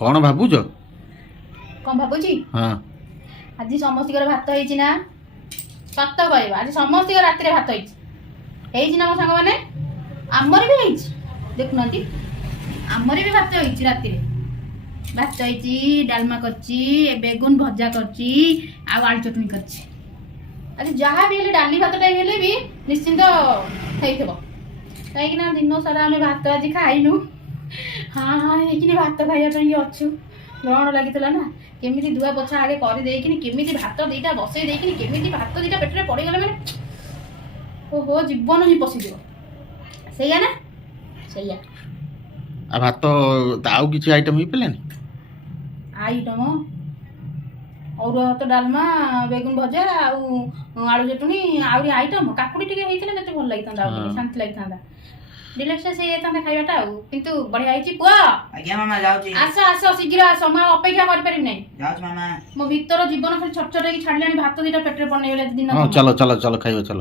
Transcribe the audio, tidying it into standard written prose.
କ'ଣ ଭାବୁଛ? କ'ଣ ଭାବୁଛି? ହଁ ଆଜି ସମସ୍ତଙ୍କର ଭାତ ହେଇଛି ନା? ସତ କହିବ, ଆଜି ସମସ୍ତଙ୍କ ରାତିରେ ଭାତ ହେଇଛି ନା ମୋ ସାଙ୍ଗମାନେ? ଆମର ବି ହେଇଛି, ଦେଖୁନାହାନ୍ତି ଆମର ବି ଭାତ ହେଇଛି ରାତିରେ। ଭାତ ହେଇଛି, ଡାଲମା କରିଛି, ବେଗୁନ ଭଜା କରିଛି, ଆଉ ଆଳୁ ଚଟଣି କରିଛି। ଆଜି ଯାହା ବି ହେଲେ ଡାଲି ଭାତଟା ହେଲେ ବି ନିଶ୍ଚିନ୍ତ ହେଇଥିବ, କାହିଁକିନା ଦିନ ସାରା ଆମେ ଭାତ ଆଜି ଖାଇନୁ। ହଁ ହେଇକିନି ଭାତ ଖାଇବା ପାଇଁ ଅଛୁ। ଗ୍ରହଣ ଲାଗିଥିଲା ନା, କେମିତି ଧୁଆ ପୋଛା ଆଗେ କରିଦେଇକିନି କେମିତି ଭାତ ଦିଟା ବସେଇ ଦେଇକିନି କେମିତି ଭାତ ଦିଟା ପେଟରେ ପଡ଼ିଗଲେ ମାନେ ଓହୋ ଜୀବନ ହିଁ ପଶିଯିବ। ସେଇଆ ନା? ସେଇଆ। ଆଉ ଭାତ ଆଉ କିଛି ଆଇଟମ୍ ହେଇପାରିଲାନି? ଆଇଟମ ଅରୁଆ ଭାତ, ଡାଲମା, ବେଗୁନ ଭଜା ଆଉ ଆଳୁ ଚଟଣି, ଆହୁରି ଆଇଟମ କାକୁଡ଼ି ଟିକେ ହେଇଥିଲେ କେତେ ଭଲ ଲାଗିଥାନ୍ତା, ଆଉ ଟିକେ ଶାନ୍ତି ଲାଗିଥାନ୍ତା, ରିଲାକ୍ସ ହେଇଯାଇଥାନ୍ତା ଖାଇବାଟା। ଆଉ କିନ୍ତୁ ବଢିଆ ହେଇଛି। ପୁଅ ଆଜ୍ଞା ମାମା ଯାଉଛି। ଆସ ଆସ ଶୀଘ୍ର ଆସ, ମୁଁ ଆଉ ଅପେକ୍ଷା କରିପାରିବି ନାହିଁ। ଯାଉଛି ମାମା। ମୋ ଭିତର ଜୀବନ ଖାଲି ଛଟ ଛଟ ହେଇକି ଛାଡ଼ିଲାଣି, ଭାତ ଦିଟା ପେଟରେ ପନେଇଗଲେ ଦିନ। ହଁ ଚାଲ ଚାଲ ଚାଲ ଖାଇବା ଚାଲ।